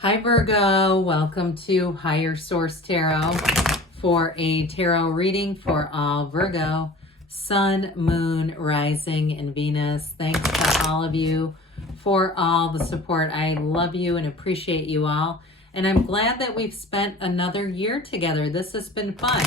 Hi Virgo, welcome to Higher Source Tarot for a tarot reading for all Virgo, Sun, Moon, Rising, and Venus. Thanks to all of you for all the support. I love you and appreciate you all. And I'm glad that we've spent another year together. This has been fun.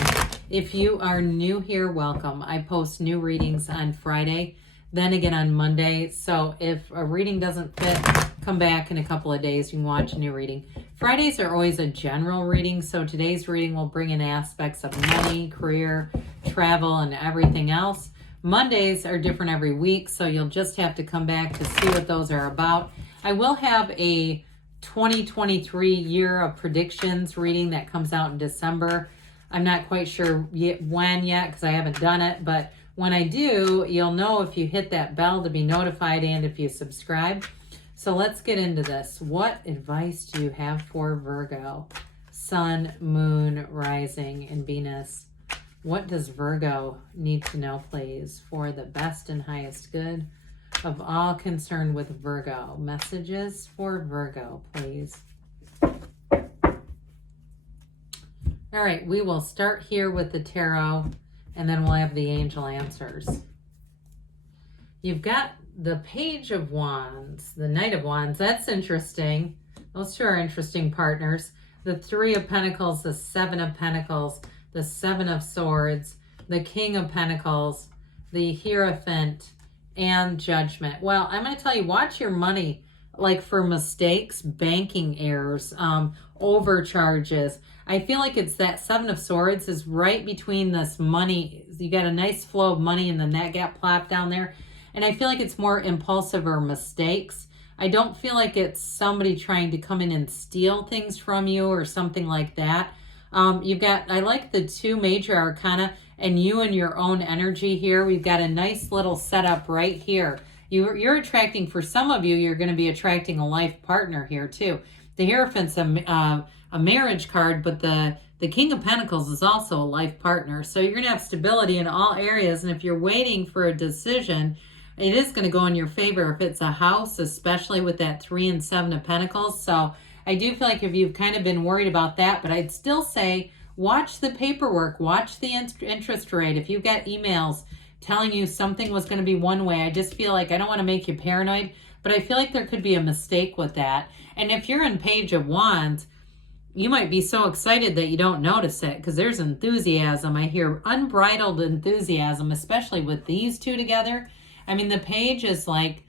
If you are new here, welcome. I post new readings on Friday, then again on Monday. So if a reading doesn't fit, come back in a couple of days. You can watch a new reading. Fridays are always a general reading, so today's reading will bring in aspects of money, career, travel, and everything else. Mondays are different every week, so you'll just have to come back to see what those are about. I will have a 2023 year of predictions reading that comes out in December. I'm not quite sure when yet because I haven't done it, but when I do, you'll know if you hit that bell to be notified and if you subscribe. So let's get into this. What advice do you have for Virgo? Sun, Moon, Rising, and Venus. What does Virgo need to know, please, for the best and highest good of all concerned with Virgo? Messages for Virgo, please. All right, we will start here with the tarot, and then we'll have the angel answers. You've got the Page of Wands, the Knight of Wands. That's interesting. Those two are interesting partners. The Three of Pentacles, the Seven of Pentacles, the Seven of Swords, the King of Pentacles, the Hierophant, and Judgment. Well, I'm going to tell you, watch your money, like for mistakes, banking errors, overcharges. I feel like it's that Seven of Swords is right between this money. You got a nice flow of money and then that got plopped down there. And I feel like it's more impulsive or mistakes. I don't feel like it's somebody trying to come in and steal things from you or something like that. You've got, I like the two major arcana and you and your own energy here. We've got a nice little setup right here. You're attracting, for some of you, you're going to be attracting a life partner here too. The Hierophant's a marriage card, but the King of Pentacles is also a life partner. So you're going to have stability in all areas. And if you're waiting for a decision, it is going to go in your favor if it's a house, especially with that 3 and 7 of Pentacles. So I do feel like if you've kind of been worried about that, but I'd still say watch the paperwork, watch the interest rate. If you've got emails telling you something was going to be one way, I just feel like I don't want to make you paranoid, but I feel like there could be a mistake with that. And if you're in Page of Wands, you might be so excited that you don't notice it because there's enthusiasm. I hear unbridled enthusiasm, especially with these two together. I mean, the Page is like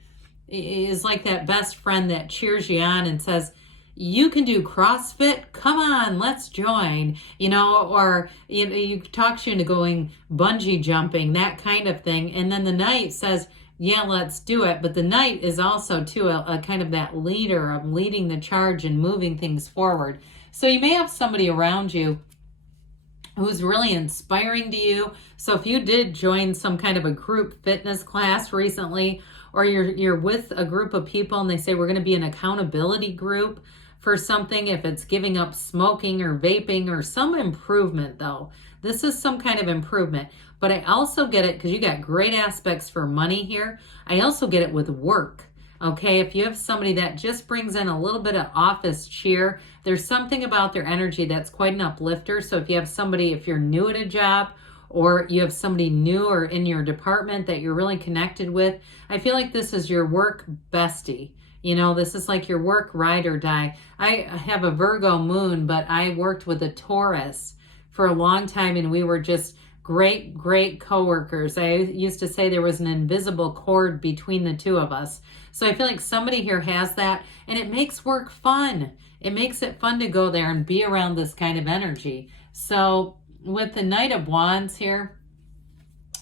that best friend that cheers you on and says, you can do CrossFit, come on, let's join, or you talk to you into going bungee jumping, that kind of thing. And then the Knight says, yeah, let's do it. But the Knight is also too a kind of that leader of leading the charge and moving things forward. So you may have somebody around you who's really inspiring to you. So if you did join some kind of a group fitness class recently, or you're with a group of people and they say we're going to be an accountability group for something, if it's giving up smoking or vaping or some improvement though, this is some kind of improvement. But I also get it because you got great aspects for money here. I also get it with work. Okay, if you have somebody that just brings in a little bit of office cheer, there's something about their energy that's quite an uplifter. So if you have somebody, if you're new at a job or you have somebody new or in your department that you're really connected with, I feel like this is your work bestie. This is like your work ride or die. I have a Virgo moon, but I worked with a Taurus for a long time and we were just great coworkers. I used to say there was an invisible cord between the two of us. So I feel like somebody here has that, and it makes work fun. It makes it fun to go there and be around this kind of energy. So with the Knight of Wands here,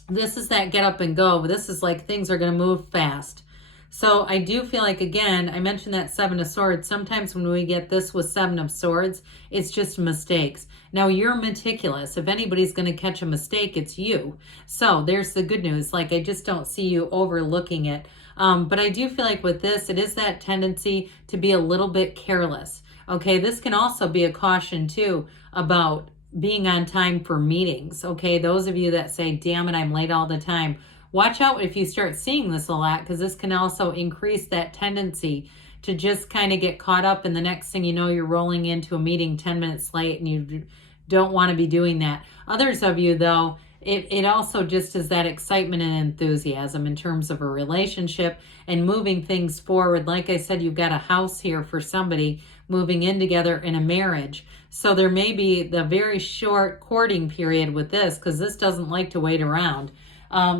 this is that get up and go. This is like things are going to move fast. So I do feel like, again, I mentioned that Seven of Swords. Sometimes when we get this with Seven of Swords, it's just mistakes. Now you're meticulous. If anybody's going to catch a mistake, it's you. So there's the good news. Like, I just don't see you overlooking it. But I do feel like with this, it is that tendency to be a little bit careless. Okay, this can also be a caution too about being on time for meetings. Okay, those of you that say, damn it, I'm late all the time. Watch out if you start seeing this a lot, because this can also increase that tendency to just kind of get caught up, and the next thing you know, you're rolling into a meeting 10 minutes late, and you don't want to be doing that. Others of you, though, it also just is that excitement and enthusiasm in terms of a relationship and moving things forward. Like I said, you've got a house here for somebody moving in together in a marriage. So there may be the very short courting period with this, because this doesn't like to wait around.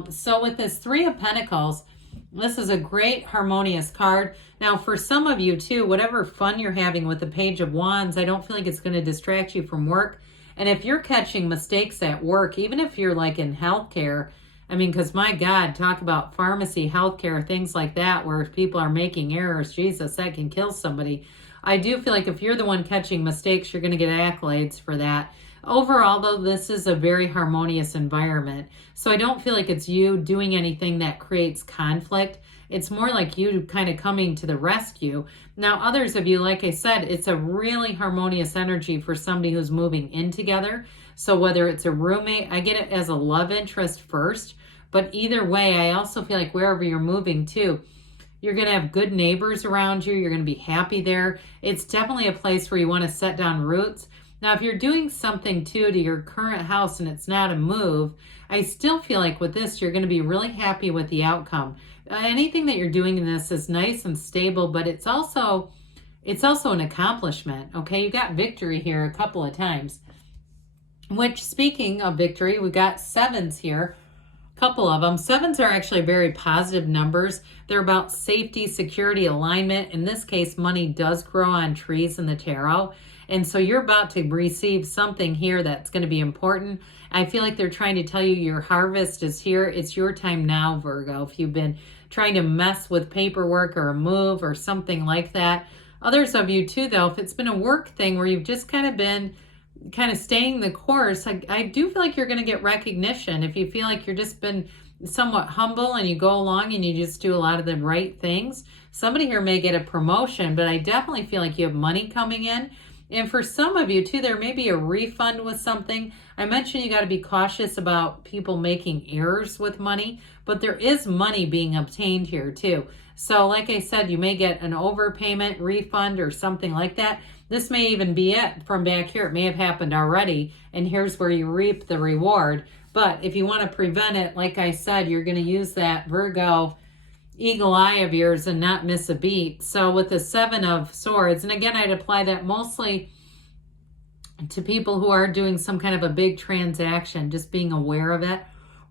So with this Three of Pentacles, this is a great harmonious card. Now, for some of you too, whatever fun you're having with the Page of Wands, I don't feel like it's going to distract you from work. And if you're catching mistakes at work, even if you're like in healthcare, I mean, because my God, talk about pharmacy, healthcare, things like that, where people are making errors, Jesus, that can kill somebody. I do feel like if you're the one catching mistakes, you're going to get accolades for that. Overall, though, this is a very harmonious environment. So I don't feel like it's you doing anything that creates conflict. It's more like you kind of coming to the rescue. Now, others of you, like I said, it's a really harmonious energy for somebody who's moving in together. So whether it's a roommate, I get it as a love interest first. But either way, I also feel like wherever you're moving to, you're going to have good neighbors around you. You're going to be happy there. It's definitely a place where you want to set down roots. Now, if you're doing something too to your current house and it's not a move, I still feel like with this, you're going to be really happy with the outcome. Anything that you're doing in this is nice and stable, but it's also an accomplishment. Okay, you got victory here a couple of times. Which, speaking of victory, we got sevens here. Couple of them. Sevens are actually very positive numbers. They're about safety, security, alignment. In this case, money does grow on trees in the tarot. And so you're about to receive something here that's going to be important. I feel like they're trying to tell you your harvest is here. It's your time now, Virgo. If you've been trying to mess with paperwork or a move or something like that. Others of you too, though, if it's been a work thing where you've just kind of been staying the course, I do feel like you're going to get recognition. If you feel like you're just been somewhat humble and you go along and you just do a lot of the right things, somebody here may get a promotion, but I definitely feel like you have money coming in. And for some of you too, there may be a refund with something. I mentioned you got to be cautious about people making errors with money, but there is money being obtained here too. So like I said, you may get an overpayment, refund, or something like that. This may even be it from back here. It may have happened already, and here's where you reap the reward. But if you want to prevent it, like I said, you're going to use that Virgo eagle eye of yours and not miss a beat. So with the Seven of Swords, and again, I'd apply that mostly to people who are doing some kind of a big transaction, just being aware of it.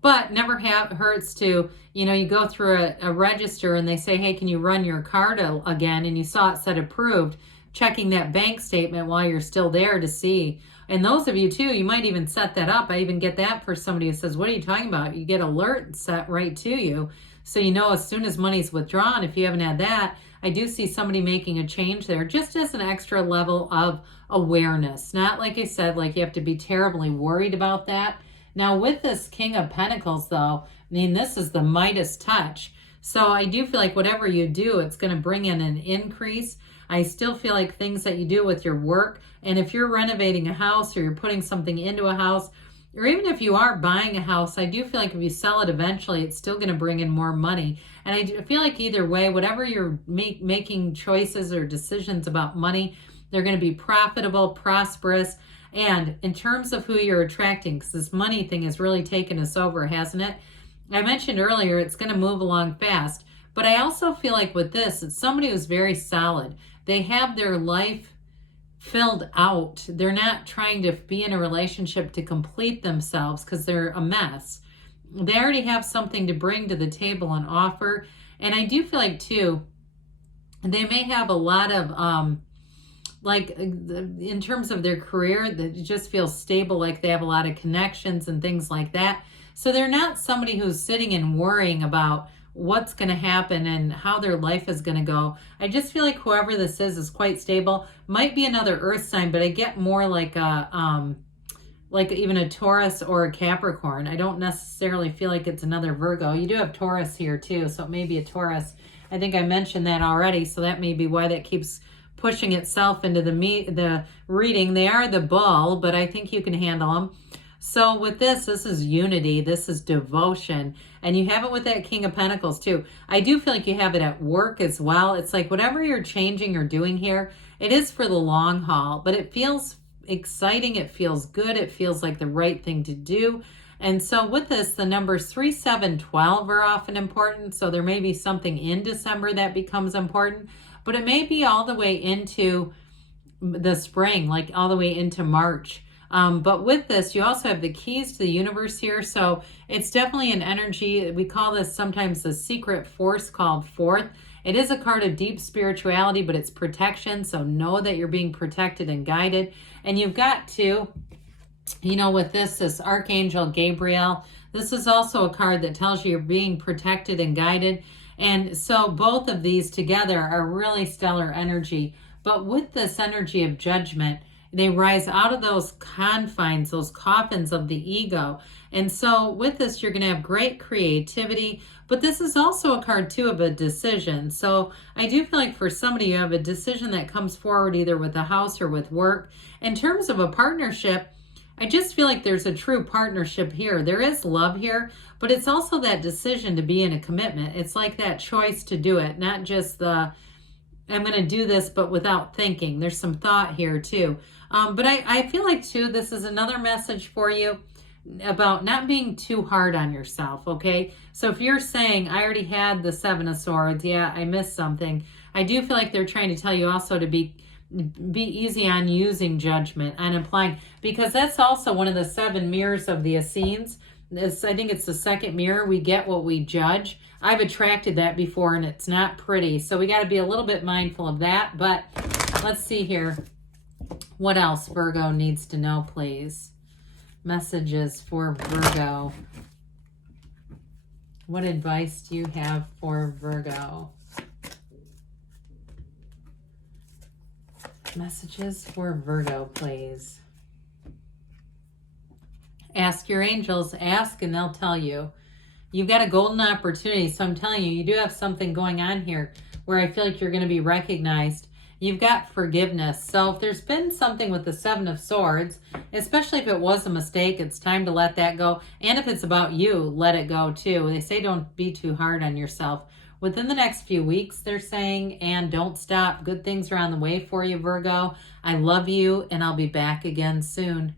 But never hurts to, you go through a register and they say, hey, can you run your card again? And you saw it said approved, checking that bank statement while you're still there to see. And those of you too, you might even set that up. I even get that for somebody who says, what are you talking about? You get alert set right to you. So as soon as money's withdrawn, if you haven't had that, I do see somebody making a change there just as an extra level of awareness. Not like I said, like you have to be terribly worried about that. Now with this King of Pentacles though, this is the Midas touch. So I do feel like whatever you do, it's going to bring in an increase. I still feel like things that you do with your work, and if you're renovating a house or you're putting something into a house, or even if you are buying a house, I do feel like if you sell it eventually, it's still going to bring in more money. And I feel like either way, whatever you're making choices or decisions about money, they're going to be profitable, prosperous. And in terms of who you're attracting, because this money thing has really taken us over, hasn't it? I mentioned earlier, it's going to move along fast. But I also feel like with this, it's somebody who's very solid. They have their life filled out. They're not trying to be in a relationship to complete themselves because they're a mess. They already have something to bring to the table and offer. And I do feel like too, they may have a lot of, in terms of their career, that it just feels stable, like they have a lot of connections and things like that. So they're not somebody who's sitting and worrying about what's going to happen and how their life is going to go. I just feel like whoever this is quite stable. Might be another earth sign, but I get more like even a Taurus or a Capricorn. I don't necessarily feel like it's another Virgo. You do have Taurus here too, so it may be a Taurus. I think I mentioned that already, so that may be why that keeps pushing itself into the reading. They are the bull, but I think you can handle them. So with this is unity, this is devotion, and you have it with that King of Pentacles too. I do feel like you have it at work as well. It's like whatever you're changing or doing here, it is for the long haul, but it feels exciting, it feels good, it feels like the right thing to do. And so with this, the numbers 3, 7, 12 are often important. So there may be something in December that becomes important, but it may be all the way into the spring, like all the way into March. But with this, you also have the keys to the universe here. So it's definitely an energy. We call this sometimes the secret force called Fourth. It is a card of deep spirituality, but it's protection. So know that you're being protected and guided. And you've got to, you know, with this Archangel Gabriel, this is also a card that tells you you're being protected and guided. And so both of these together are really stellar energy. But with this energy of judgment, they rise out of those confines, those coffins of the ego. And so with this, you're going to have great creativity. But this is also a card, too, of a decision. So I do feel like for somebody, you have a decision that comes forward either with a house or with work. In terms of a partnership, I just feel like there's a true partnership here. There is love here, but it's also that decision to be in a commitment. It's like that choice to do it, not just the, I'm going to do this, but without thinking. There's some thought here too. But I feel like too, this is another message for you about not being too hard on yourself, okay? So if you're saying, I already had the Seven of Swords, yeah, I missed something. I do feel like they're trying to tell you also to be easy on using judgment, on applying, because that's also one of the 7 mirrors of the Essenes. I think it's the second mirror. We get what we judge. I've attracted that before, and it's not pretty. So we got to be a little bit mindful of that. But let's see here. What else Virgo needs to know, please? Messages for Virgo. What advice do you have for Virgo? Messages for Virgo, please. Ask your angels. Ask and they'll tell you. You've got a golden opportunity. So I'm telling you, you do have something going on here where I feel like you're going to be recognized. You've got forgiveness. So if there's been something with the Seven of Swords, especially if it was a mistake, it's time to let that go. And if it's about you, let it go too. They say don't be too hard on yourself. Within the next few weeks, they're saying, and don't stop. Good things are on the way for you, Virgo. I love you, and I'll be back again soon.